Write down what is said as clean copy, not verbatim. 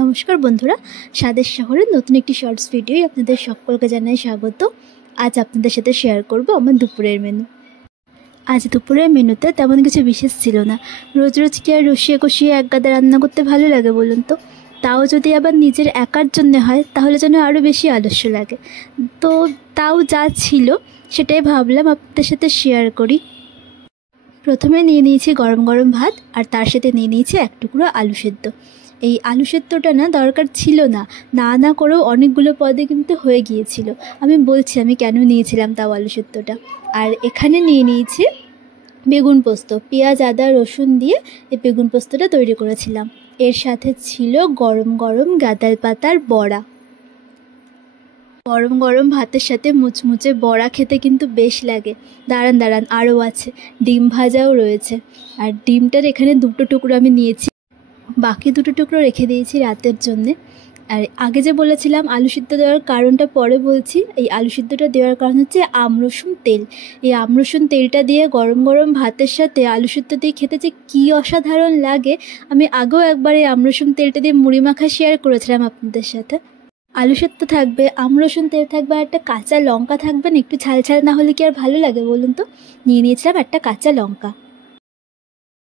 নমস্কার বন্ধুরা, স্বাদের শহরের নতুন একটি শর্টস ভিডিও আপনাদের সকলকে জানাই স্বাগত। আজ আপনাদের সাথে শেয়ার করব আমার দুপুরের মেনু। আজ দুপুরের মেনুতে তেমন কিছু বিশেষ ছিল না। রোজ রোজ কি আর রসিয়ে কষিয়ে এক গাদা রান্না করতে ভালো লাগে বলুন তো? তাও যদি আবার নিজের একার জন্য হয় তাহলে যেন আরও বেশি আলস্য লাগে। তো তাও যা ছিল সেটাই ভাবলাম আপনাদের সাথে শেয়ার করি। প্রথমে নিয়ে নিয়েছি গরম গরম ভাত, আর তার সাথে নিয়ে নিয়েছি এক টুকরো আলু সেদ্ধ। এই আলু সেদ্ধটা না দরকার ছিল না, না করেও অনেকগুলো পদে কিন্তু হয়ে গিয়েছিল। আমি বলছি আমি কেন নিয়েছিলাম তাও আলু সেদ্ধটা। আর এখানে নিয়ে নিয়েছি বেগুন পোস্ত, পেঁয়াজ আদা রসুন দিয়ে এই বেগুন পোস্তটা তৈরি করেছিলাম। এর সাথে ছিল গরম গরম গাঁদাল পাতার বড়া। গরম গরম ভাতের সাথে মুচমুচে বড়া খেতে কিন্তু বেশ লাগে। দাঁড়ান আরও আছে, ডিম ভাজাও রয়েছে। আর ডিমটার এখানে দুটো টুকরো আমি নিয়েছি, বাকি দুটো টুকরো রেখে দিয়েছি রাতের জন্যে। আর আগে যে বলেছিলাম আলু সিদ্ধ দেওয়ার কারণটা পরে বলছি। এই আলু সিদ্ধটা দেওয়ার কারণ হচ্ছে আমরসুন তেল। এই আমরসুন তেলটা দিয়ে গরম গরম ভাতের সাথে আলু সিদ্ধ দিয়ে খেতে যে কী অসাধারণ লাগে। আমি আগেও একবার এই আমরসুন তেলটা দিয়ে মুড়ি মাখা শেয়ার করেছিলাম আপনাদের সাথে। আলু সেদ্ধ থাকবে, আমরসুন তেল থাকবে, আর একটা কাঁচা লঙ্কা থাকবে না, একটু ঝাল ঝাল না হলে কি আর ভালো লাগে বলুন তো? নিয়ে নিয়েছিলাম একটা কাঁচা লঙ্কা।